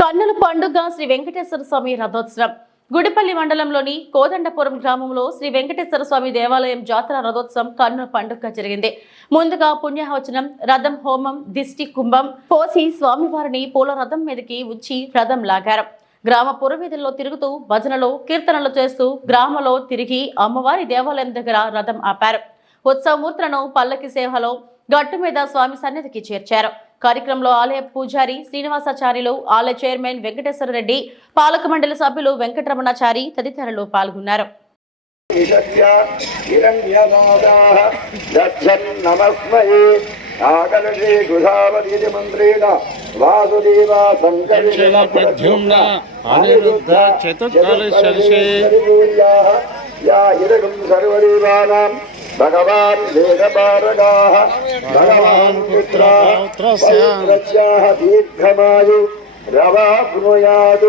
కన్నుల పండుగ శ్రీ వెంకటేశ్వర స్వామి రథోత్సవం గుడిపల్లి మండలంలోని కోదండపురం గ్రామంలో శ్రీ వెంకటేశ్వర స్వామి దేవాలయం జాతర రథోత్సవం కన్నుల పండుగ జరిగింది. ముందుగా పుణ్యవచనం, రథం హోమం, దిష్టి కుంభం పోసి స్వామివారిని పూల రథం మీదకి ఉంచి రథం లాగారు. గ్రామ పురవీధుల్లో తిరుగుతూ భజనలు, కీర్తనలు చేస్తూ గ్రామంలో తిరిగి అమ్మవారి దేవాలయం దగ్గర రథం ఆపారు. ఉత్సవమూర్తులను పల్లకి సేవలో గట్టు మీద స్వామి సన్నిధికి చేర్చారు. కార్యక్రమంలో ఆలయ పూజారి శ్రీనివాసాచార్యులు, ఆలయ చైర్మన్ వెంకటేశ్వర రెడ్డి, పాలక మండలి సభ్యులు వెంకటరమణాచారి తదితరులు పాల్గొన్నారు. भगवान् वेदपारगाः भगवान् पुत्रः दीर्घमायु रवा पुनयातु।